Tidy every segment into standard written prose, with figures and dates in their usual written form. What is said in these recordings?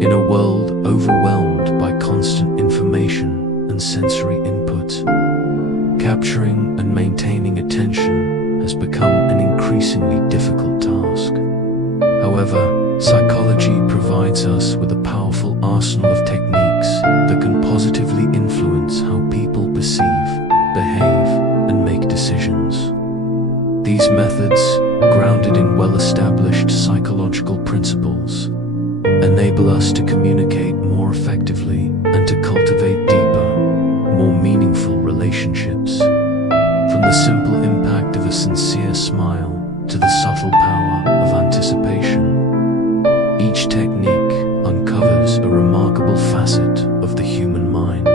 In a world overwhelmed by constant information and sensory input, capturing and maintaining attention has become an increasingly difficult task. However, psychology provides us with a powerful arsenal of techniques that can positively influence how people perceive, behave, and make decisions. These methods, grounded in well-established psychological principles, enable us to communicate more effectively and to cultivate deeper, more meaningful relationships. From the simple impact of a sincere smile to the subtle power of anticipation, each technique uncovers a remarkable facet of the human mind,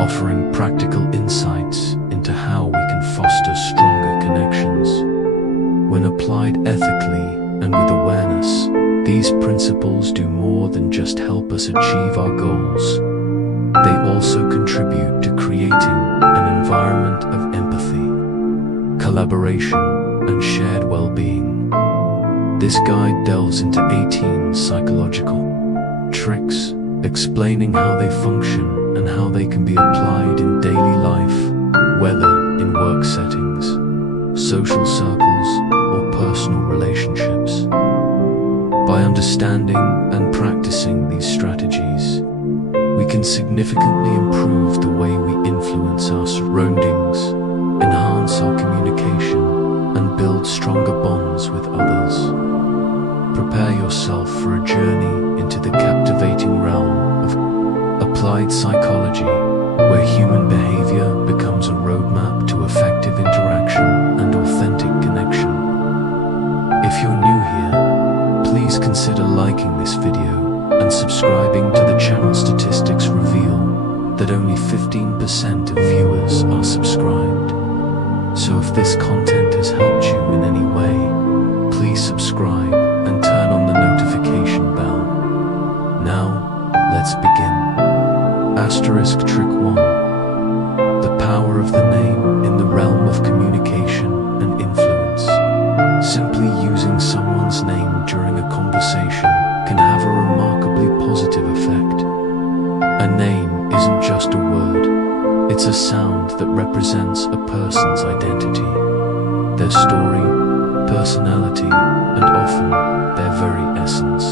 offering practical insights into how we can foster stronger connections. When applied ethically and with awareness, these principles do more than just help us achieve our goals. They also contribute to creating an environment of empathy, collaboration, and shared well-being. This guide delves into 18 psychological tricks, explaining how they function and how they can be applied in daily life, whether in work settings, social circles, or personal relationships. By understanding and practicing these strategies, we can significantly improve the way we influence our surroundings, enhance our communication, and build stronger bonds with others. Prepare yourself for a journey into the captivating realm of applied psychology, where human behavior becomes a roadmap to effective interaction and authentic connection. If you're new here, please consider liking this video and subscribing to the channel. Statistics reveal that only 15% of viewers are subscribed. So if this content has helped you in any way, please subscribe and turn on the notification bell. Now, let's begin. Asterisk trick 1. The power of the name in the realm of communication and influence. Simply using someone's name during a conversation can have a remarkably positive effect. A name isn't just a word, it's a sound that represents a person's identity, their story, personality, and often their very essence.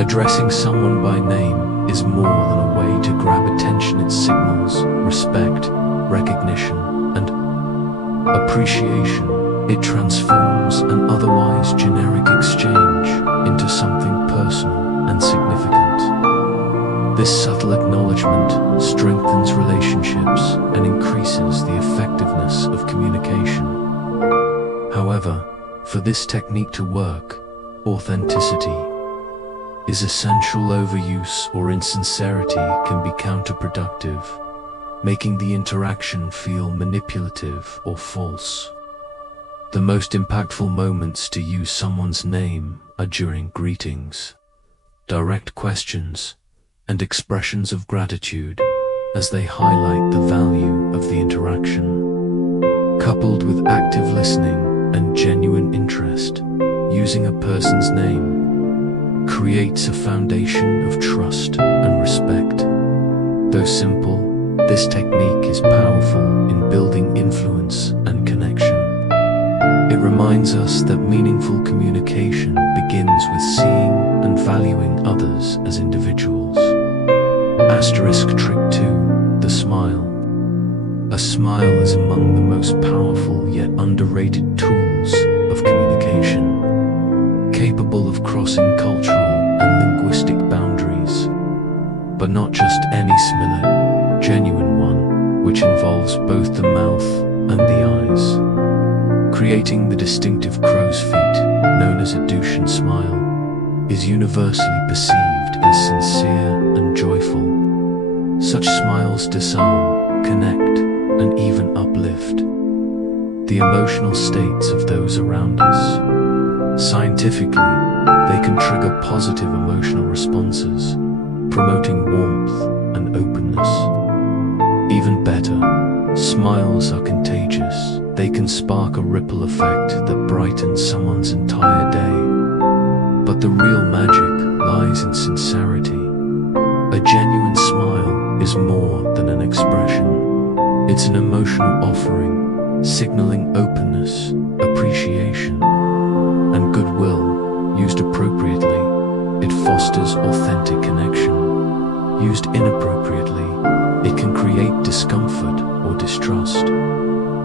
Addressing someone by name is more than a way to grab attention. It signals respect, recognition, and appreciation. It transforms an otherwise generic exchange into something personal and significant. This subtle acknowledgement strengthens relationships and increases the effectiveness of communication. However, for this technique to work, authenticity is essential. Overuse or insincerity can be counterproductive, making the interaction feel manipulative or false. The most impactful moments to use someone's name are during greetings, direct questions, and expressions of gratitude, as they highlight the value of the interaction. Coupled with active listening and genuine interest, using a person's name creates a foundation of trust and respect. Though simple, this technique is powerful in building influence and connection. It reminds us that meaningful communication begins with seeing and valuing others as individuals. Asterisk trick 2. The smile. A smile is among the most powerful yet underrated tools of communication, capable of crossing cultural and linguistic boundaries. But not just any smile, genuine one, which involves both the mouth and the eyes. Creating the distinctive crow's feet, known as a douche smile, is universally perceived as sincere and joyful. Such smiles disarm, connect, and even uplift the emotional states of those around us. Scientifically, they can trigger positive emotional responses, promoting warmth and openness. Even better, smiles are contagious. They can spark a ripple effect that brightens someone's entire day. But the real magic lies in sincerity. A genuine smile is more than an expression. It's an emotional offering, signaling openness, appreciation, and goodwill. Used appropriately, it fosters authentic connection. Used inappropriately, it can create discomfort or distrust.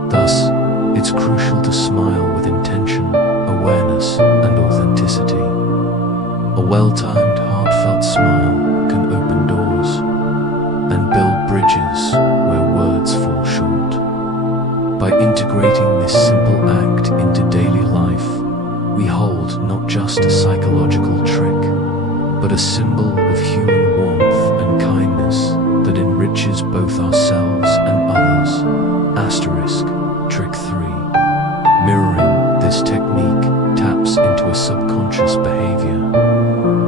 Thus, it's crucial to smile with intention, awareness, and authenticity. A well-timed, heartfelt smile can open doors and build bridges where words fall short. By integrating this simple act into daily life, we hold not just a psychological trick, but a symbol of human warmth and kindness that enriches both ourselves and others. Trick 3. Mirroring. This technique taps into a subconscious behavior,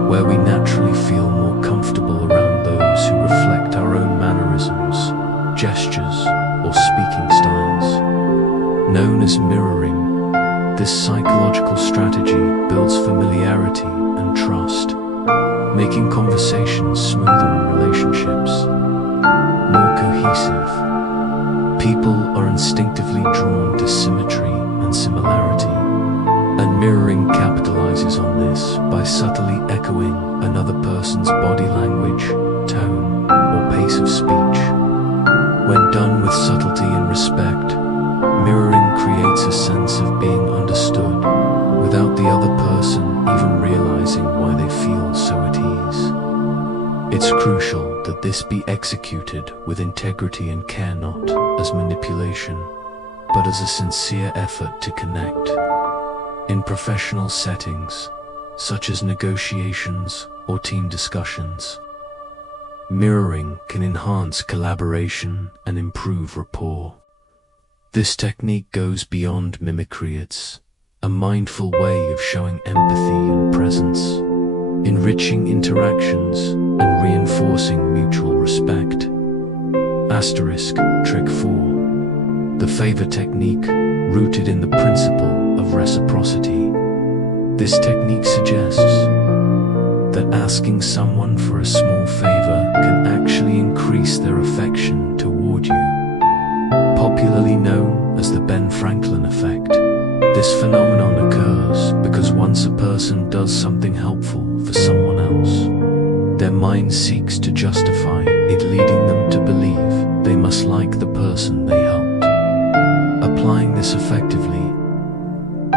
where we naturally feel more comfortable around those who reflect our own mannerisms, gestures, or speaking styles. Known as mirroring, this psychological strategy builds familiarity and trust, making conversations smoother and relationships more cohesive. People are instinctively drawn to symmetry and similarity, and mirroring capitalizes on this by subtly echoing another person's body language, tone, or pace of speech. When done with subtlety and respect, mirroring creates a sense of being understood without the other person even realizing why they feel so at ease. It's crucial that this be executed with integrity and care, not as manipulation, but as a sincere effort to connect. In professional settings, such as negotiations or team discussions, mirroring can enhance collaboration and improve rapport. This technique goes beyond mimicry. It's a mindful way of showing empathy and presence, enriching interactions and reinforcing mutual respect. Trick 4. The favor technique, rooted in the principle of reciprocity. This technique suggests that asking someone for a small favor can actually increase their affection toward you. Popularly known as the Ben Franklin effect, this phenomenon occurs because once a person does something helpful for someone else, their mind seeks to justify it, leading them to believe they must like the person they helped. Applying this effectively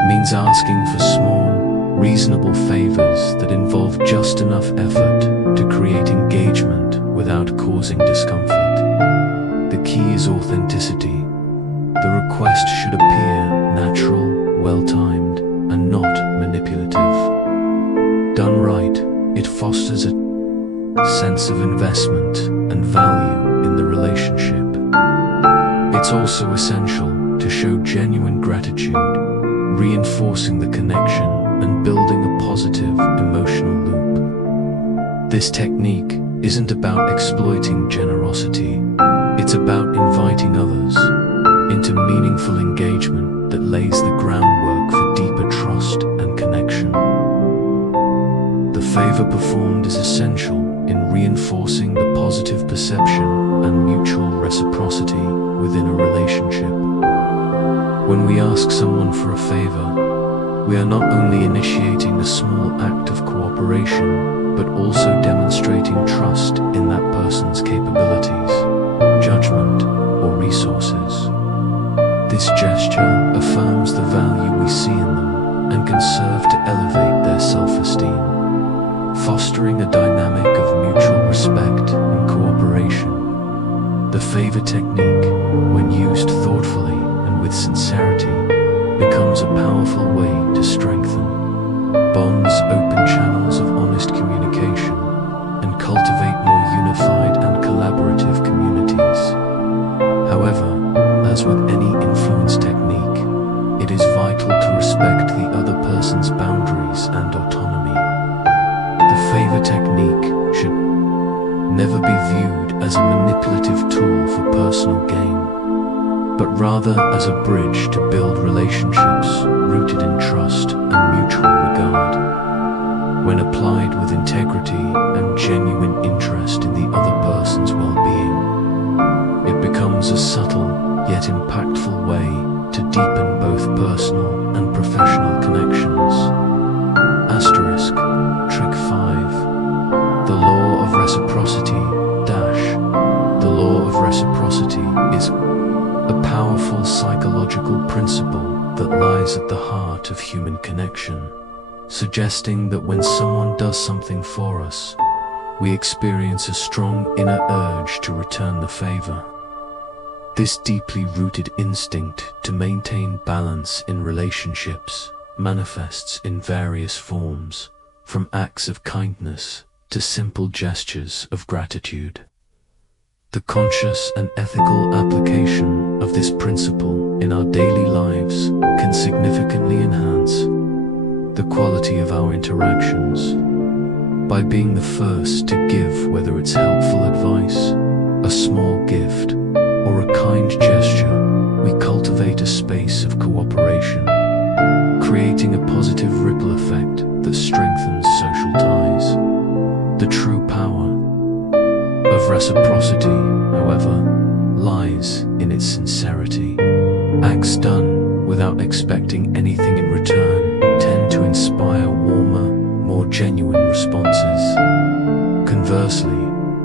means asking for small, reasonable favors that involve just enough effort to create engagement without causing discomfort. The key is authenticity. The request should appear natural, well-timed, and not manipulative. Done right, it fosters a sense of investment and value in the relationship. It's also essential to show genuine gratitude, reinforcing the connection and building a positive emotional loop. This technique isn't about exploiting generosity. It's about inviting others into meaningful engagement that lays the groundwork for deeper trust and connection. The favor performed is essential in reinforcing the positive perception and mutual reciprocity within a relationship. When we ask someone for a favor, we are not only initiating a small act of cooperation, but also demonstrating trust in that person's capabilities, judgment, or resources. This gesture affirms the value we see in them and can serve to elevate their self-esteem, fostering a dynamic of mutual respect and cooperation. The favor technique, when used thoughtfully and with sincerity, becomes a powerful way to strengthen bonds, open channels of honest communication, and cultivate more unified and collaborative communities. However, as with any influence technique, it is vital to respect the other person's boundaries and autonomy. The favor technique should never be viewed as a manipulative tool for personal gain, but rather as a bridge to build relationships rooted in trust and mutual regard. When applied with integrity heart of human connection, suggesting that when someone does something for us, we experience a strong inner urge to return the favor. This deeply rooted instinct to maintain balance in relationships manifests in various forms, from acts of kindness to simple gestures of gratitude. The conscious and ethical application of this principle in our daily lives can significantly enhance the quality of our interactions. By being the first to give, whether it's helpful advice, a small gift, or a kind gesture, we cultivate a space of cooperation, creating a positive ripple effect that strengthens social ties. The true power of reciprocity, however, lies in its sincerity. Acts done without expecting anything in return tend to inspire warmer, more genuine responses. Conversely,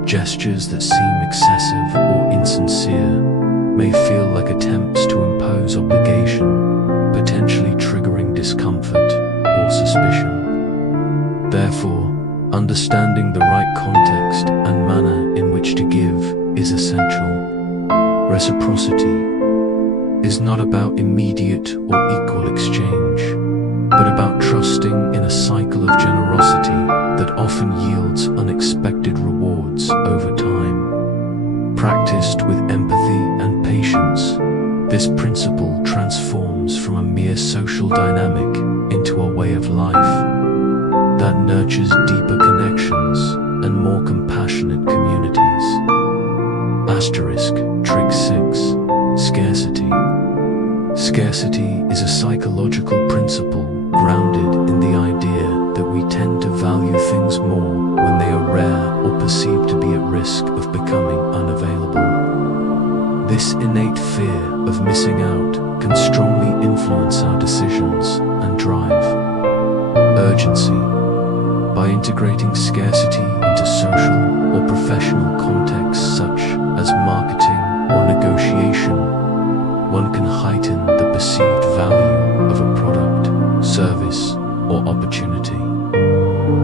gestures that seem excessive or insincere may feel like attempts to impose obligation, potentially triggering discomfort or suspicion. Therefore, understanding the right context and manner in which to give is essential. Reciprocity is not about immediate or equal exchange, but about trusting in a cycle of generosity that often yields unexpected rewards over time. Practiced with empathy and patience, this principle transforms from a mere social dynamic into a way of life that nurtures deeper connections and more compassionate communities. Asterisk, Trick 6. Scarcity. Scarcity is a psychological principle grounded in the idea that we tend to value things more when they are rare or perceived to be at risk of becoming unavailable. This innate fear of missing out can strongly influence our decisions and drive. Urgency. By integrating scarcity into social or professional contexts such as marketing or negotiation, one can heighten the perceived value of a product, service, or opportunity.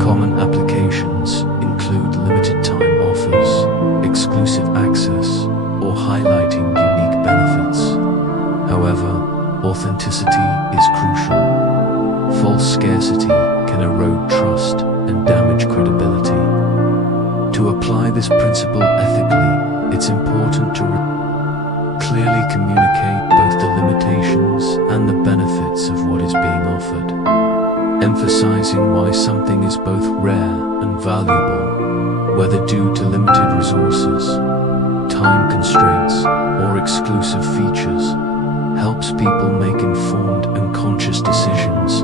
Common applications include limited time offers, exclusive access, or highlighting unique benefits. However, authenticity is crucial. False scarcity can erode trust and damage credibility. To apply this principle ethically, it's important to clearly communicate both the limitations and the benefits of what is being offered, emphasizing why something is both rare and valuable, whether due to limited resources, time constraints, or exclusive features, helps people make informed and conscious decisions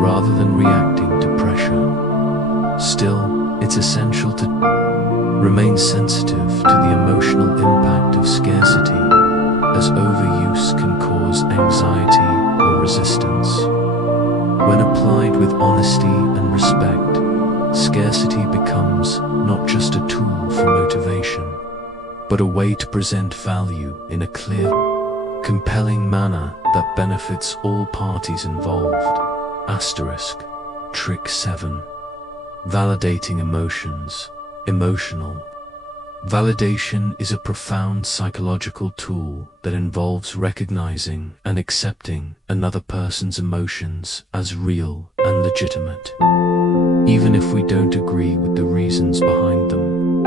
rather than reacting to pressure. Still, it's essential to remain sensitive to the emotional impact of scarcity, as overuse can cause anxiety or resistance. When applied with honesty and respect, scarcity becomes not just a tool for motivation, but a way to present value in a clear, compelling manner that benefits all parties involved. Asterisk, Trick 7. Validating emotions. Emotional validation is a profound psychological tool that involves recognizing and accepting another person's emotions as real and legitimate, even if we don't agree with the reasons behind them.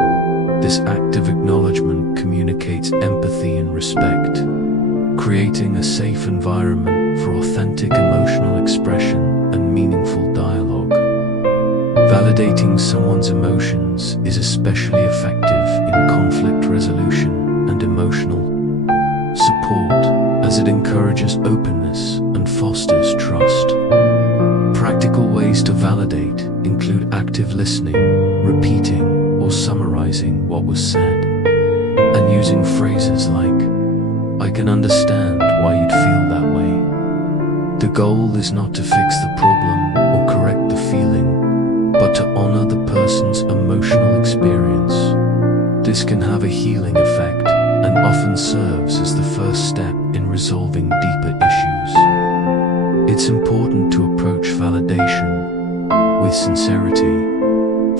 This act of acknowledgement communicates empathy and respect, creating a safe environment for authentic emotional expression and meaningful dialogue. Validating someone's emotions is especially effective in conflict resolution and emotional support, as it encourages openness and fosters trust. Practical ways to validate include active listening, repeating or summarizing what was said, and using phrases like, "I can understand why you'd feel that way." The goal is not to fix the problem or correct the feeling, but to honor the person's emotional experience. This can have a healing effect and often serves as the first step in resolving deeper issues. It's important to approach validation with sincerity.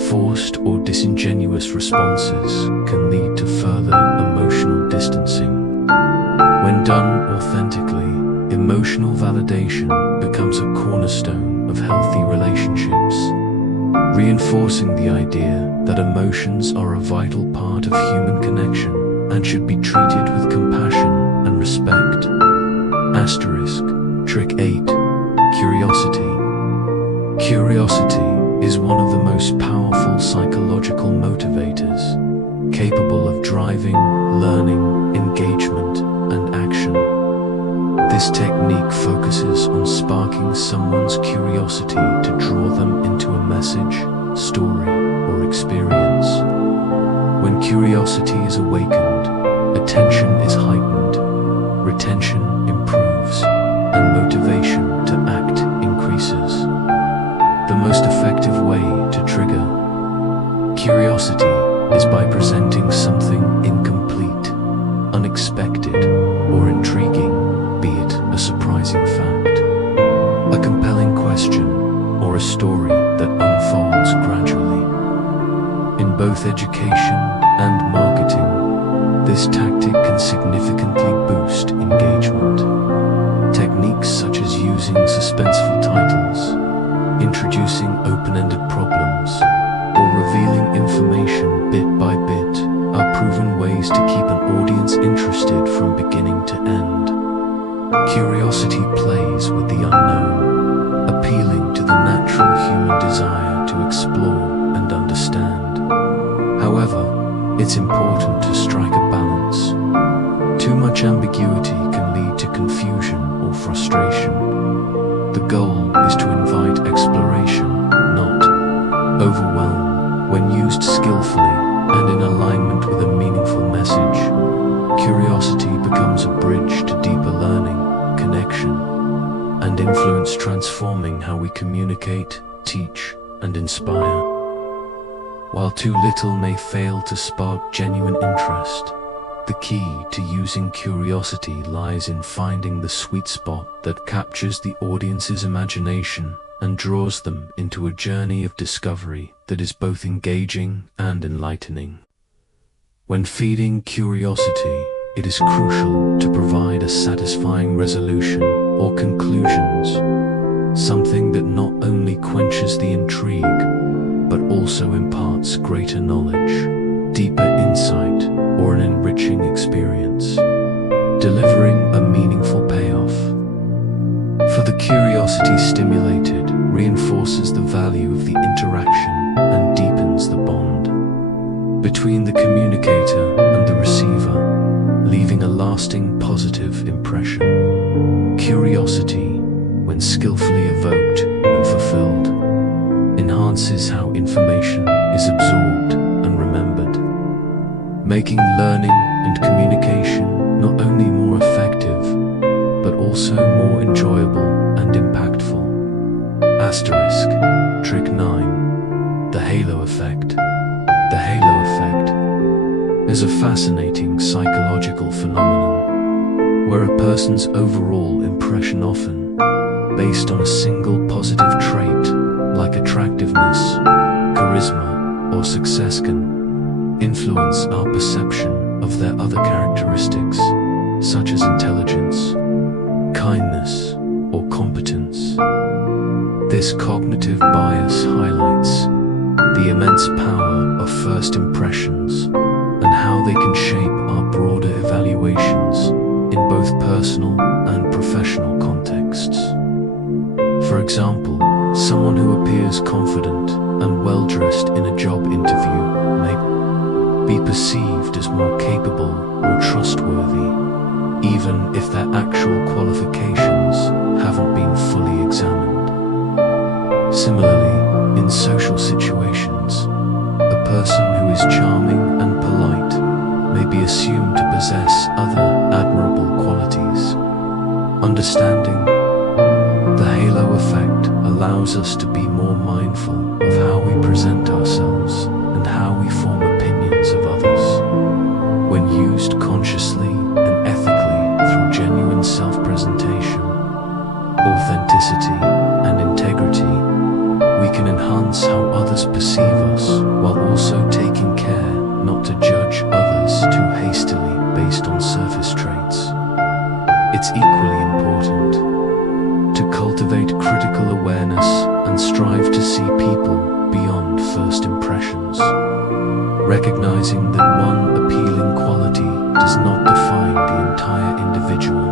Forced or disingenuous responses can lead to further emotional distancing. When done authentically, emotional validation becomes a cornerstone of healthy relationships, reinforcing the idea that emotions are a vital part of human connection and should be treated with compassion and respect. Asterisk. Trick 8. Curiosity. Curiosity is one of the most powerful psychological motivators, capable of driving learning, engagement, and action. This technique focuses on sparking someone's curiosity to draw them into a message, story, or experience. When curiosity is awakened, attention is heightened, retention improves, and motivation to act increases. The most effective way to trigger curiosity is by presenting something incomplete, unexpected, or intriguing, be it a surprising fact, a compelling question, or a story that unfolds gradually. In both education and marketing, this tactic can significantly boost engagement. Techniques such as using suspenseful titles, introducing open-ended problems, or revealing information bit by bit are proven ways to keep an audience interested from beginning to end. Curiosity plays with the unknown, appealing to the natural human desire to explore and understand. However, it's important to strike a balance. Too much ambiguity can lead to confusion or frustration. The goal is to invite exploration, not overwhelm. When used skillfully and in alignment with a meaningful message, curiosity becomes a bridge to deeper learning, connection, and influence, transforming how we communicate, teach, and inspire. While too little may fail to spark genuine interest, the key to using curiosity lies in finding the sweet spot that captures the audience's imagination and draws them into a journey of discovery that is both engaging and enlightening. When feeding curiosity, it is crucial to provide a satisfying resolution or conclusions, something that not only quenches the intrigue, but also imparts greater knowledge, deeper insight, or an enriching experience, delivering a meaningful payoff. For the curiosity stimulated reinforces the value of the interaction and deepens the bond between the communicator and the receiver, leaving a lasting positive impression. Curiosity, when skillfully evoked and fulfilled, enhances how information is absorbed and remembered, making learning and communication not only more effective, but also more enjoyable and impactful. Asterisk. Trick 9. The halo effect. The halo effect is a fascinating psychological phenomenon where a person's overall impression, often based on a single positive trait like attractiveness, charisma, or success, can influence our perception of their other characteristics, such as intelligence, kindness, or competence. This cognitive bias highlights the immense power of first impressions and how they can shape our broader evaluations in both personal and professional contexts. For example, someone who appears confident and well-dressed in a job interview may be perceived as more capable or trustworthy, even if their actual qualifications haven't been fully examined. Similarly, in social situations, a person who is charming and polite may be assumed to possess other admirable qualities. Understanding the halo effect allows us to be more mindful of how we present ourselves and how we form opinions of others. When used consciously and ethically through genuine self-presentation, authenticity, and integrity, we can enhance how others perceive us while also taking care not to judge others too hastily based on surface traits. It's equally important to cultivate critical awareness and strive to see people beyond first impressions, recognizing that one appealing quality does not define the entire individual.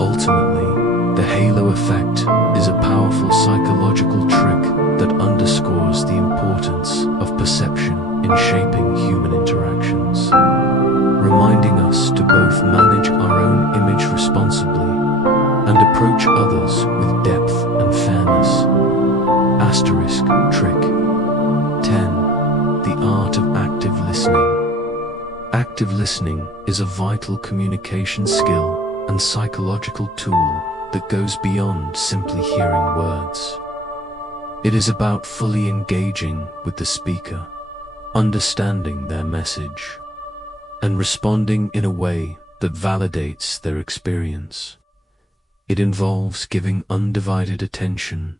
Ultimately, the halo effect is a powerful psychological trick that underscores the importance of perception in shaping human interactions, reminding us to both manage our own image responsibly and approach others with depth and fairness. Asterisk trick 10. The art of active listening. Active listening is a vital communication skill and psychological tool that goes beyond simply hearing words. It is about fully engaging with the speaker, understanding their message, and responding in a way that validates their experience. It involves giving undivided attention,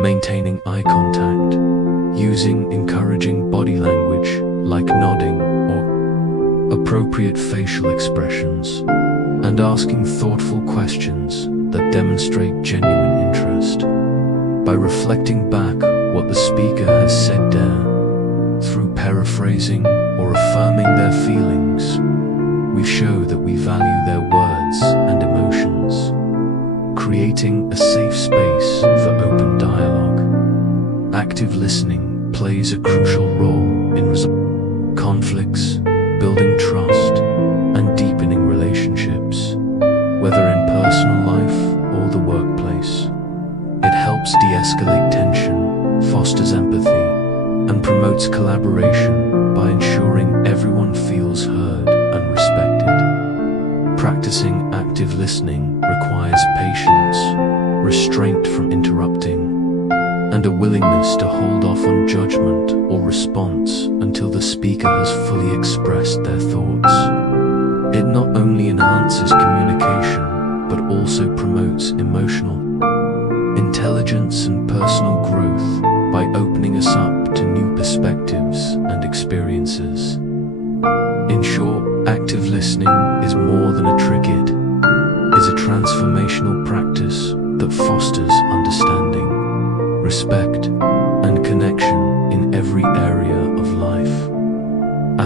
maintaining eye contact, using encouraging body language like nodding or appropriate facial expressions, and asking thoughtful questions that demonstrate genuine interest. By reflecting back what the speaker has said there, through paraphrasing or affirming their feelings, we show that we value their words and emotions, creating a safe space for open dialogue. Active listening plays a crucial role in resolving conflicts, building trust, and deepening relationships, whether in personal life or the workplace. It helps de-escalate tension, fosters empathy, and promotes collaboration by ensuring everyone feels heard and respected. Practicing active listening requires patience, restraint from interrupting, and a willingness to hold off on judgment or response until the speaker has fully expressed their thoughts. It not only enhances communication, but also promotes emotional intelligence and personal growth by opening us up to new perspectives and experiences. In short, active listening is more than a trick. It is a transformational practice that fosters understanding, respect, and connection in every area of life.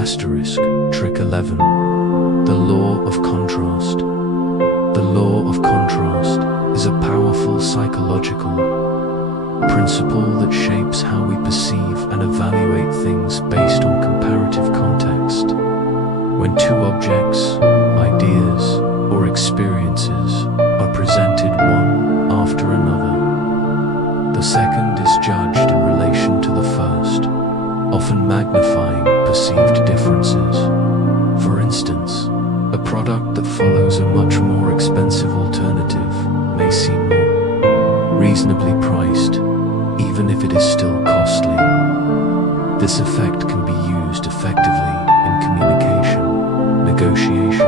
Asterisk trick 11. The law of contrast. The law of contrast is a powerful psychological principle that shapes how we perceive and evaluate things based on comparative context. When two objects, ideas, or experiences are presented one after another, the second is judged in relation to the first, often magnifying perceived differences. For instance, a product that follows a much more expensive alternative may seem more reasonably priced, even if it is still costly. This effect can be used effectively in communication, negotiation,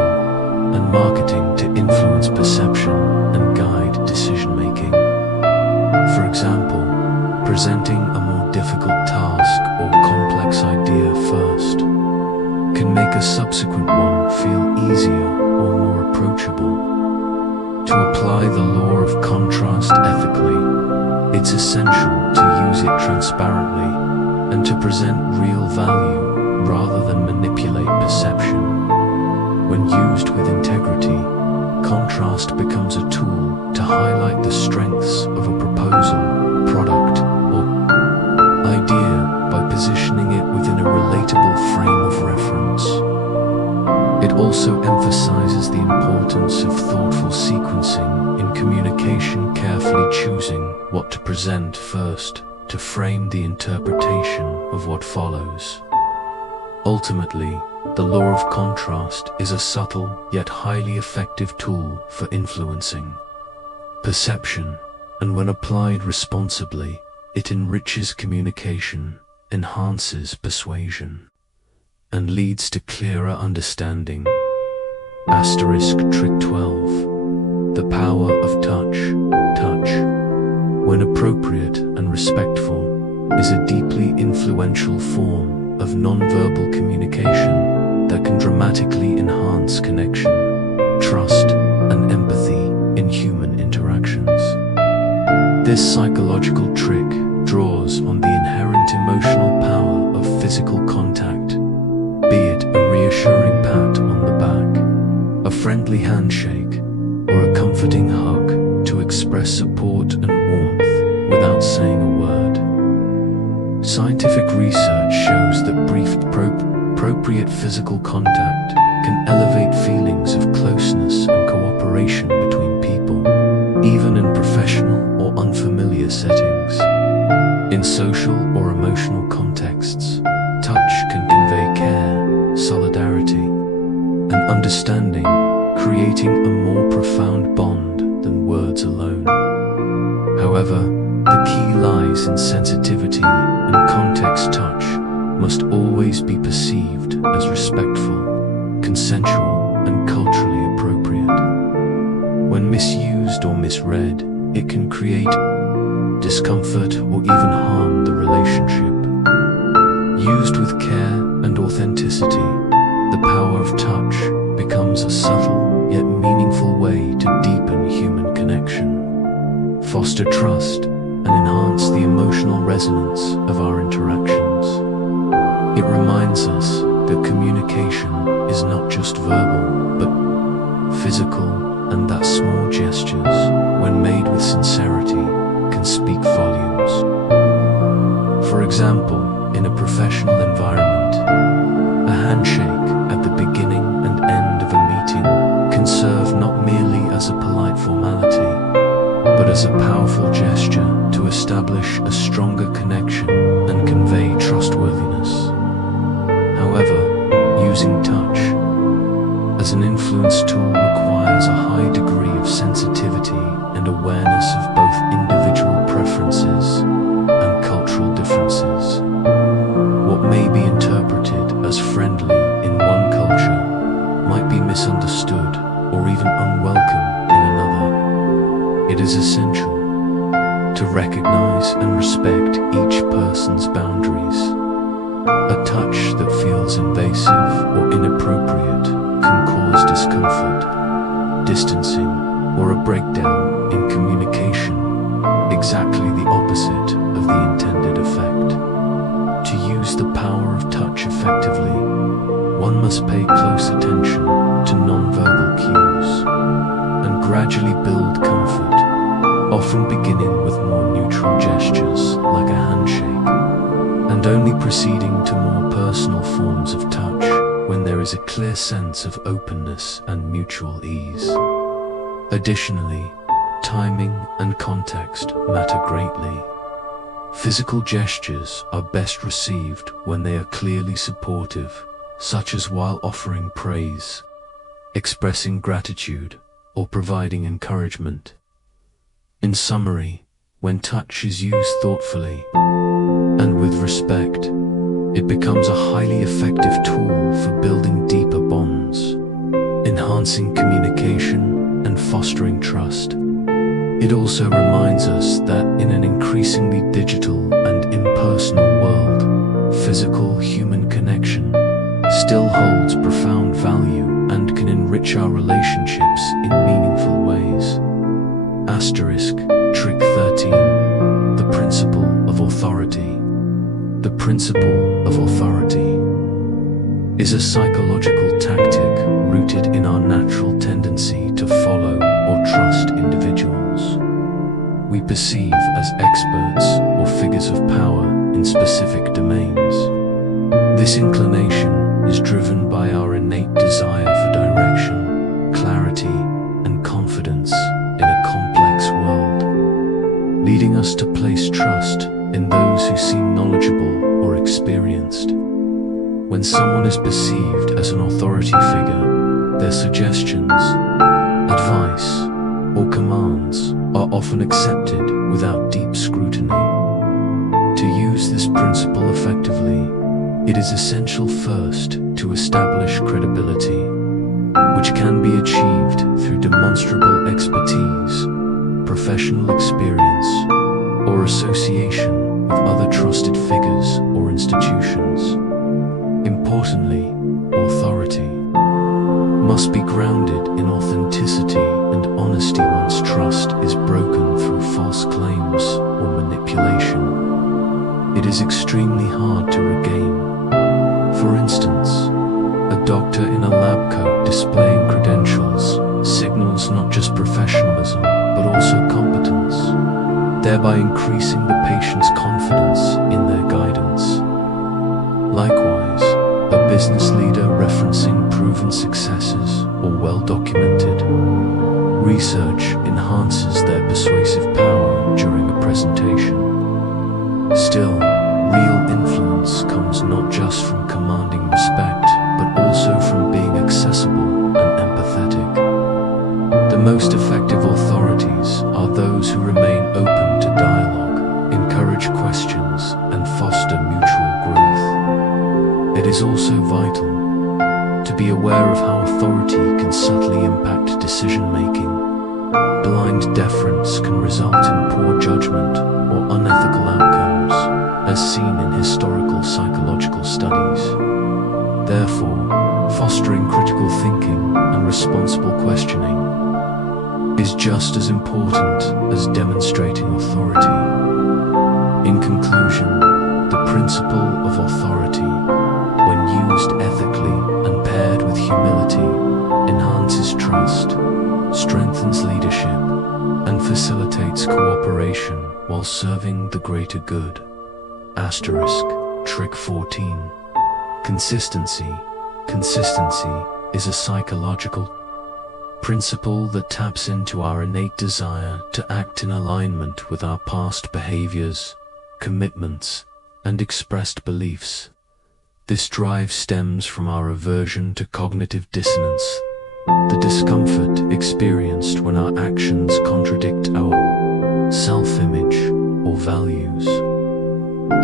and marketing to influence perception and guide decision-making. For example, presenting a more difficult task or complex idea first can make a subsequent one feel easier or more approachable. To apply the law of contrast ethically, it's essential to use it transparently and to present real value rather than manipulate perception. When used with integrity, contrast becomes a tool to highlight the strengths of a proposal, product, or idea by positioning it within a relatable frame of reference. It also emphasizes the importance of thoughtful sequencing in communication, carefully choosing what to present first to frame the interpretation of what follows. Ultimately, the law of contrast is a subtle yet highly effective tool for influencing perception, and when applied responsibly, it enriches communication, enhances persuasion, and leads to clearer understanding. Asterisk trick 12. The power of touch. Touch, when appropriate and respectful, is a deeply influential form of non-verbal communication that can dramatically enhance connection, trust, and empathy in human interactions. This psychological trick draws on the inherent emotional power of physical contact, be it a reassuring pat on the back, a friendly handshake, or a comforting hug, to express support and warmth without saying a word. Scientific research shows that brief, appropriate physical contact can elevate feelings of closeness and cooperation between people, even in professional or unfamiliar settings. In social or emotional contexts, touch can convey care, solidarity, and understanding, creating a more profound bond than words alone. However, the key lies in sensitivity and context. Touch must always be perceived as respectful, consensual, and culturally appropriate. When misused or misread, it can create discomfort or even harm the relationship. Used with care and authenticity, the power of touch becomes a subtle yet meaningful way to deepen human connection, foster trust, and enhance the emotional resonance of our interactions. It reminds us that communication is not just verbal, but physical, and that small gestures, when made with sincerity, can speak volumes. For example, in a professional environment, a handshake at the beginning and end of a meeting can serve not merely as a polite formality, but as a powerful gesture to establish a stronger connection and convey trustworthiness. However, using touch as an influence tool requires a high degree of sensitivity and awareness of both individual preferences and cultural differences. What may be interpreted as friendly in one culture might be misunderstood or even unwelcome in another. It is essential to recognize and respect each person's boundaries. A touch that feels invasive or inappropriate can cause discomfort, distancing, or a breakdown in communication, exactly the opposite of the intended effect. To use the power of touch effectively, one must pay close attention to non-verbal cues and gradually build comfort, often beginning with more neutral gestures like a handshake, and only proceeding to more personal forms of touch when there is a clear sense of openness and mutual ease. Additionally, timing and context matter greatly. Physical gestures are best received when they are clearly supportive, such as while offering praise, expressing gratitude, or providing encouragement. In summary, when touch is used thoughtfully and with respect, it becomes a highly effective tool for building deeper bonds, enhancing communication, and fostering trust. It also reminds us that in an increasingly digital and impersonal world, physical human connection still holds profound value and can enrich our relationships in meaningful ways. Asterisk, Trick 13. The principle of authority. The principle of authority is a psychological tactic rooted in our natural tendency to follow or trust individuals we perceive as experts or figures of power in specific domains. This inclination is driven by our innate desire for direction, clarity, and confidence in a complex world, leading us to place trust in those who seem knowledgeable or experienced. When someone is perceived as an authority figure, their suggestions, advice, or commands are often accepted without deep scrutiny. To use this principle effectively, it is essential first to establish credibility, which can be achieved through demonstrable expertise, professional experience, or association with other trusted figures or institutions. Importantly, authority must be grounded in authenticity and honesty once trust is broken through false claims or manipulation. It is extremely hard to regain. For instance, a doctor in a lab coat displaying credentials signals not just professionalism, but also competence, thereby increasing the patient's confidence in their guidance. Likewise, a business leader referencing proven successes or well-documented research enhances their persuasive power during a presentation. Still, real influence comes not just from commanding respect, but also from being accessible and empathetic. The most effective authorities are those who remain open to dialogue, encourage questions, and foster mutual growth. It is also vital to be aware of how authority can subtly impact decision-making. Blind deference can result in poor judgment or unethical outcomes, as seen in historical psychological studies. Therefore, fostering critical thinking and responsible questioning is just as important as demonstrating authority. In conclusion, the principle of authority, when used ethically and paired with humility, enhances trust, strengthens leadership, and facilitates cooperation while serving the greater good. Asterisk, trick 14. Consistency. Consistency is a psychological principle that taps into our innate desire to act in alignment with our past behaviors, commitments, and expressed beliefs. This drive stems from our aversion to cognitive dissonance, the discomfort experienced when our actions contradict our self-image or values.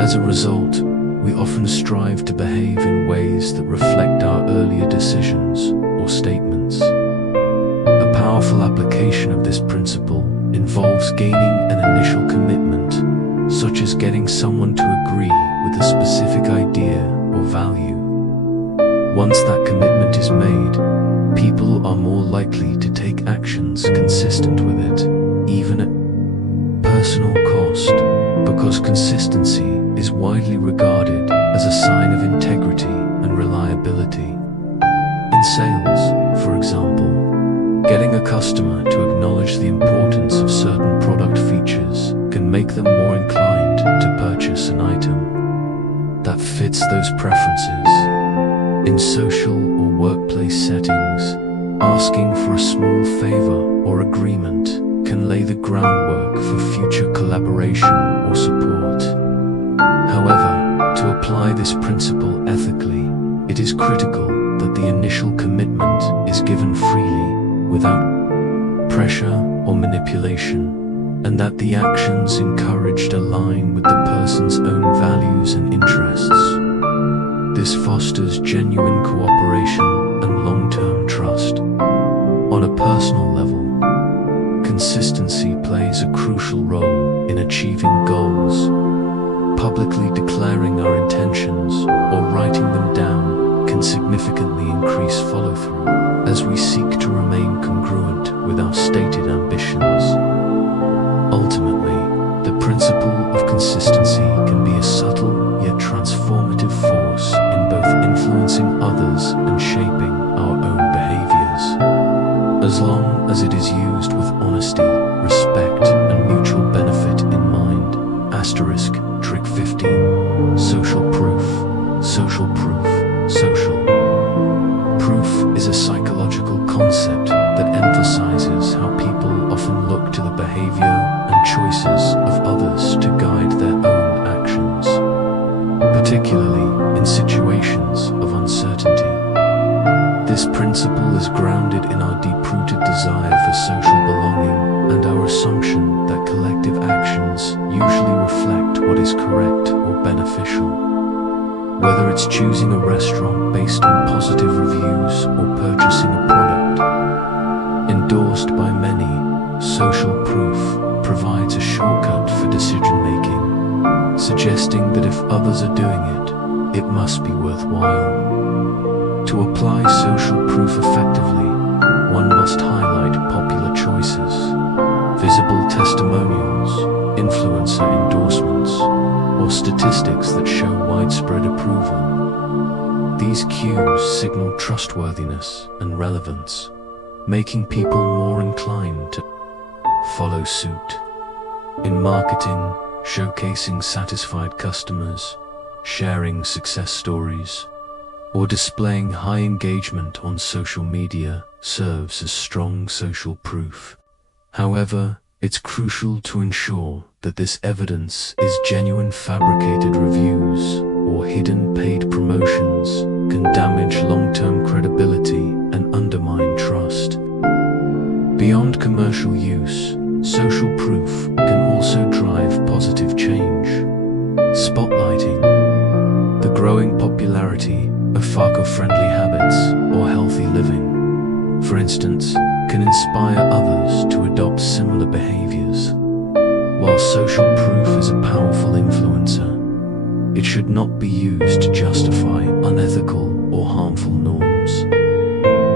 As a result, we often strive to behave in ways that reflect our earlier decisions or statements. A powerful application of this principle involves gaining an initial commitment, such as getting someone to agree with a specific idea or value. Once that commitment is made, people are more likely to take actions consistent with it, even at personal cost, because consistency is widely regarded as a sign of integrity and reliability. In sales, for example, getting a customer to acknowledge the importance of certain product features can make them more inclined to purchase an item that fits those preferences. In social or workplace settings, asking for a small favor or agreement can lay the groundwork for future collaboration or support. However, to apply this principle ethically, it is critical that the initial commitment is given freely, without pressure or manipulation, and that the actions encouraged align with the person's own values and interests. This fosters genuine cooperation and long-term trust. On a personal level, consistency plays a crucial role in achieving goals. Publicly declaring our intentions or writing them down can significantly increase follow-through as we seek to remain congruent with our stated ambitions. Ultimately, the principle of consistency can be a subtle yet transformative force in both influencing others and shaping our own behaviors. As long as it is used with honesty, respect, and mutual benefit in mind. Asterisk, trick 15. Social proof. Social proof. Social proof is a psychological concept that emphasizes how people often look to the behavior and choices of others to guide their own actions, particularly in situations of uncertainty. This principle is grounded in our deep-rooted desire for social belonging and our assumption that collective actions usually reflect what is correct or beneficial. Whether it's choosing a restaurant based on positive reviews or purchasing a product Endorsed by many, social proof provides a shortcut for decision-making, suggesting that if others are doing it, it must be worthwhile. To apply social proof effectively, one must highlight popular choices, visible testimonials, influencer endorsements, or statistics that show widespread approval. These cues signal trustworthiness and relevance, making people more inclined to follow suit. In marketing, showcasing satisfied customers, sharing success stories, or displaying high engagement on social media serves as strong social proof. However, it's crucial to ensure that this evidence is genuine. Fabricated reviews or hidden paid promotions can damage long-term credibility and undermine trust. Beyond commercial use, social proof can also drive positive change. Spotlighting the growing popularity of eco-friendly habits or healthy living, for instance, can inspire others to adopt similar behaviors. While social proof is a powerful influencer, it should not be used to justify unethical or harmful norms.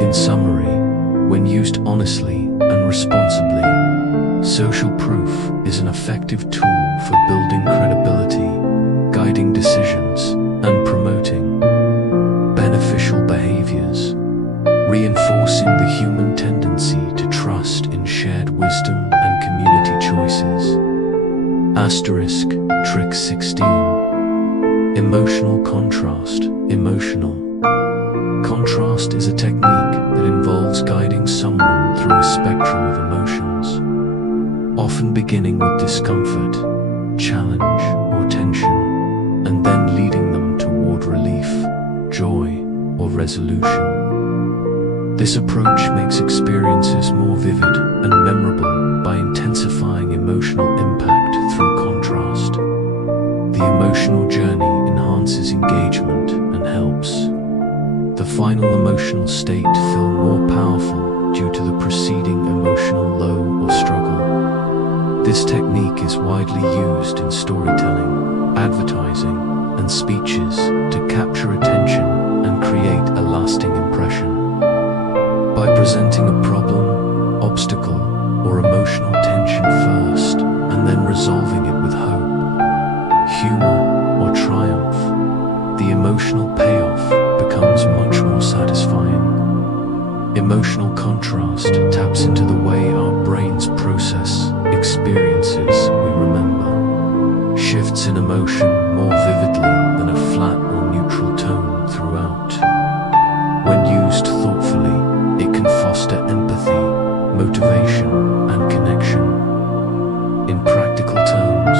In summary, when used honestly and responsibly, social proof is an effective tool for building credibility, guiding decisions, and promoting beneficial behaviors, reinforcing the human tendency to trust in shared wisdom and community choices. Asterisk, trick 16. Emotional contrast. Emotional contrast is a technique that involves guiding someone through a spectrum of emotions, often beginning with discomfort, challenge, or tension, and then leading them toward relief, joy, or resolution. This approach makes experiences more vivid and memorable by intensifying emotional impact through contrast. The emotional journey enhances engagement and helps the final emotional state feel more powerful due to the preceding emotional low or struggle. This technique is widely used in storytelling, advertising, and speeches to capture attention and create a lasting impression. By presenting a problem, obstacle, or emotional tension first, and then resolving it with hope, humor, or triumph, the emotional payoff becomes much more satisfying. Emotional contrast taps into the way our brains process experiences we remember. Shifts in emotion more vividly than a flat or neutral tone throughout. When used thoughtfully, it can foster empathy, motivation, and connection. In practical terms,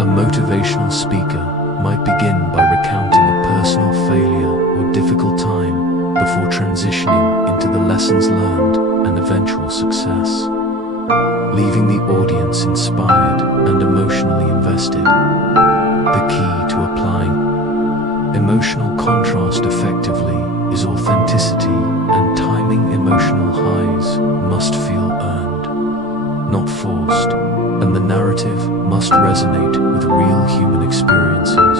a motivational speaker might begin by recounting a personal failure or difficult time before transitioning into the lessons learned and eventual success, leaving the audience inspired and emotionally invested. The key to applying emotional contrast effectively is authenticity, and timing. Emotional highs must feel earned, not forced, and the narrative must resonate with real human experiences.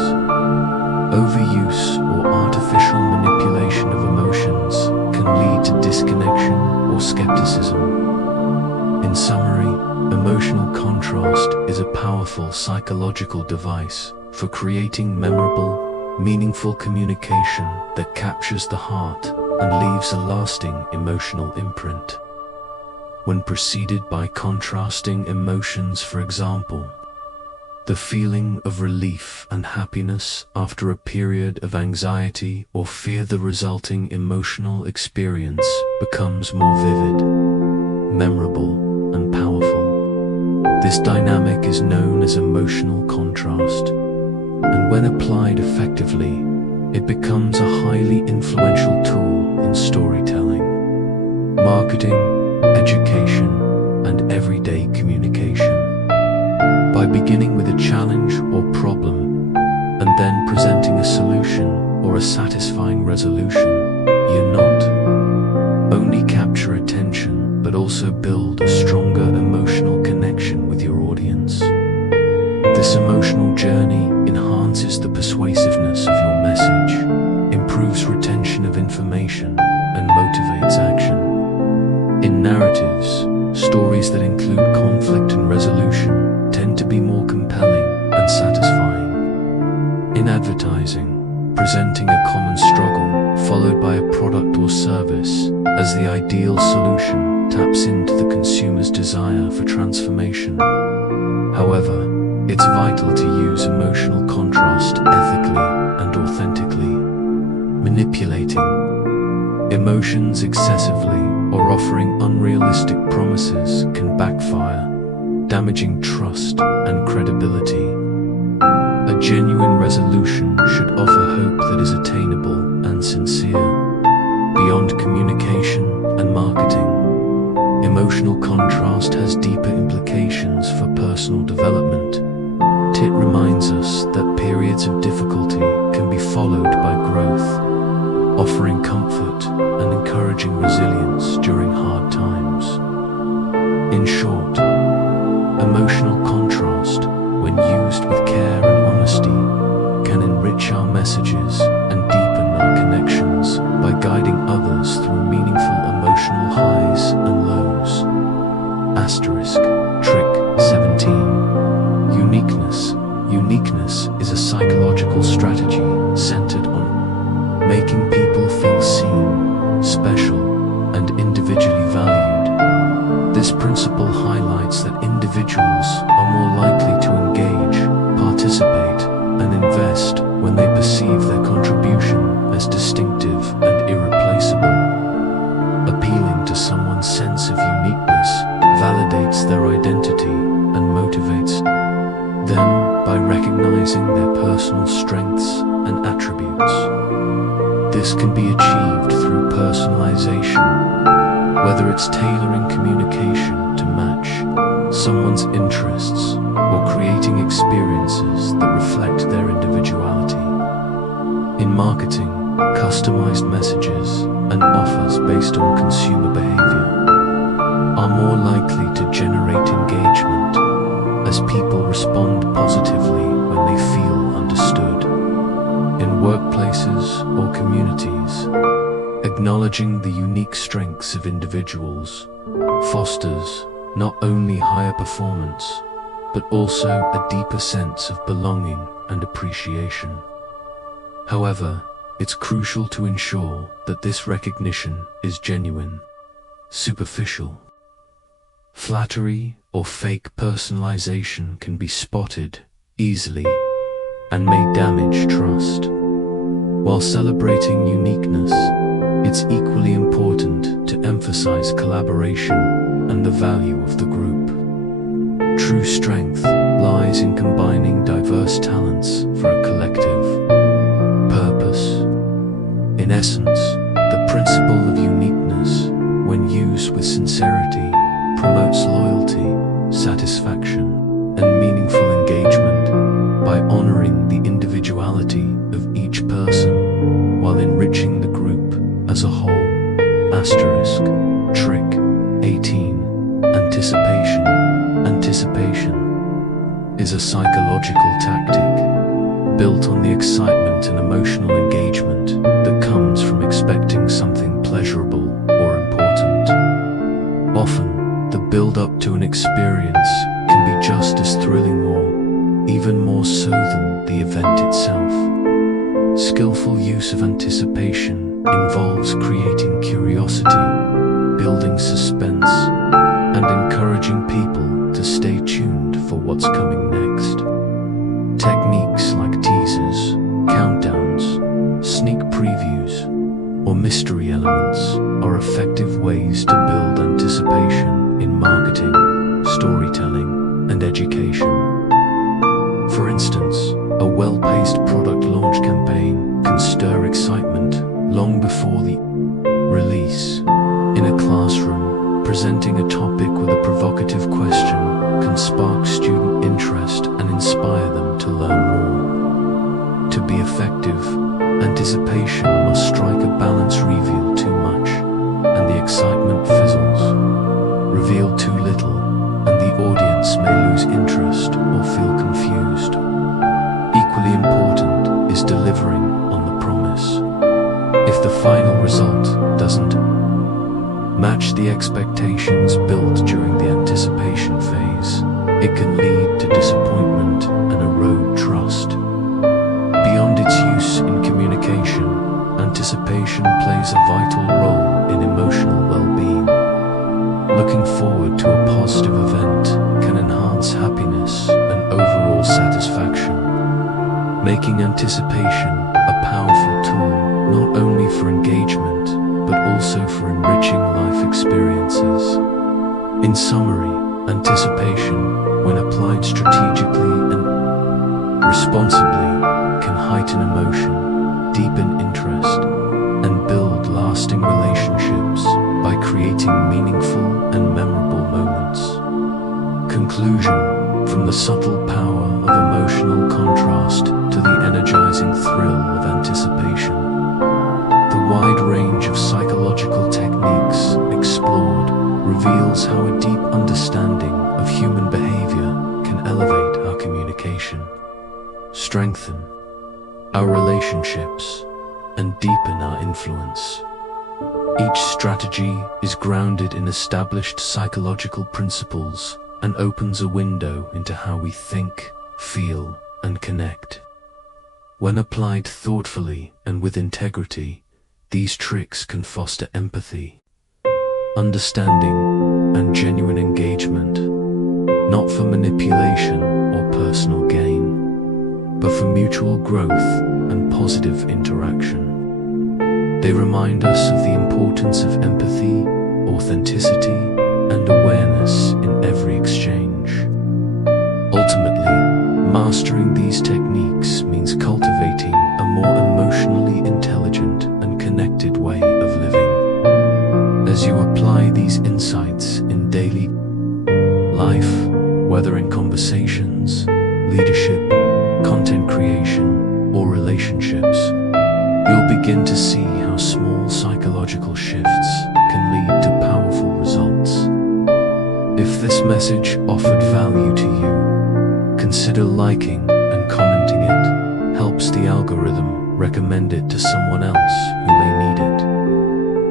Overuse or artificial manipulation of emotions can lead to disconnection or skepticism. In summary, emotional contrast is a powerful psychological device for creating memorable, meaningful communication that captures the heart and leaves a lasting emotional imprint. When preceded by contrasting emotions, for example, the feeling of relief and happiness after a period of anxiety or fear, the resulting emotional experience becomes more vivid, memorable, and powerful. This dynamic is known as emotional contrast, and when applied effectively, it becomes a highly influential tool in storytelling, marketing, education, and everyday communication. By beginning with a challenge or problem, and then presenting a solution or a satisfying resolution, you not only capture attention, but also build a stronger emotional connection with your audience. This emotional journey enhances the persuasiveness of your message, improves retention of information, and motivates action. In narratives, stories that include conflict and resolution tend to be more compelling and satisfying. In advertising, presenting a common struggle followed by a product or service as the ideal solution taps into the consumer's desire for transformation. However, it's vital to use emotional contrast ethically and authentically. Manipulating emotions excessively or offering unrealistic promises can backfire, damaging trust and credibility. A genuine resolution should offer hope that is attainable and sincere. Beyond communication and marketing, emotional contrast has deeper implications for personal development. It reminds us that periods of difficulty can be followed by growth, offering comfort and encouraging resilience during hard times. In short, emotional contrast, when used with care and honesty, can enrich our messages and deepen our connections by guiding others through meaningful emotional highs and lows. Asterisk, trick 17. Uniqueness is a psychological strategy centered on making people feel seen, special, and individually valued. This principle highlights that individuals are more likely to engage, participate, and invest when they perceive their contribution as distinctive and irreplaceable. Appealing to someone's sense of uniqueness validates their identity and motivates them by recognizing their personal strengths and attributes. This can be achieved through personalization, whether it's tailoring communication to match someone's interests or creating experiences that reflect their individuality. In marketing, customized messages and offers based on consumer behavior are more likely to generate engagement, as people respond positively when they feel understood. In workplaces or communities, acknowledging the unique strengths of individuals fosters not only higher performance, but also a deeper sense of belonging and appreciation. However, it's crucial to ensure that this recognition is genuine. Superficial flattery or fake personalization can be spotted easily and may damage trust. While celebrating uniqueness, it's equally important to emphasize collaboration and the value of the group. True strength lies in combining diverse talents for a collective purpose. In essence, the principle of uniqueness, when used with sincerity, promotes loyalty, satisfaction, and meaningful engagement by honoring the individuality of each person while enriching the group as a whole. Asterisk, trick 18. Anticipation is a psychological tactic built on the excitement and emotional engagement that comes from expecting something pleasurable or important. Often, the build-up to an experience can be just as thrilling or even more so than the event itself. Skillful use of anticipation involves creating curiosity, building suspense, and encouraging people to stay tuned for what's coming next. Techniques like teasers, countdowns, sneak previews, or mystery elements are effective ways to build anticipation in marketing, storytelling, and education. For instance, a well-paced product launch campaign can stir excitement long before the release. In a classroom, presenting a topic with a provocative question can spark student interest and inspire them to learn more. To be effective, anticipation must strike a balance. Reveal too much, and the excitement fizzles. match the expectations built during the anticipation phase, it can lead to disappointment and erode trust. Beyond its use in communication, anticipation plays a vital role in emotional well-being. Looking forward to a positive event can enhance happiness and overall satisfaction, making anticipation a powerful tool not only for engagement, but also for enriching life experiences. In summary, anticipation, when applied strategically and responsibly, can heighten emotion, deepen interest, and build lasting relationships by creating meaningful and memorable moments. Conclusion: from the subtle power of emotional contrast to the energizing thrill of anticipation, the wide range of psychological techniques explored reveals how a deep understanding of human behavior can elevate our communication, strengthen our relationships, and deepen our influence. Each strategy is grounded in established psychological principles and opens a window into how we think, feel, and connect. When applied thoughtfully and with integrity, these tricks can foster empathy, understanding, and genuine engagement, not for manipulation or personal gain, but for mutual growth and positive interaction. They remind us of the importance of empathy, authenticity, and awareness in every exchange. Ultimately, mastering these techniques means cultivating a more emotionally intelligent and connected way of living. As you apply these insights in daily life, whether in conversations, leadership, content creation, or relationships, you'll begin to see how small psychological shifts can lead to powerful results. If this message offered value to you, consider liking and commenting it. Helps the algorithm recommend it to someone else who may need it.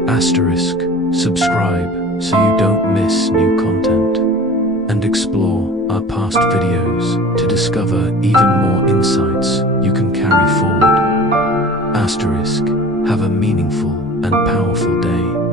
Asterisk, subscribe so you don't miss new content. And explore our past videos to discover even more insights you can carry forward. Asterisk, have a meaningful and powerful day.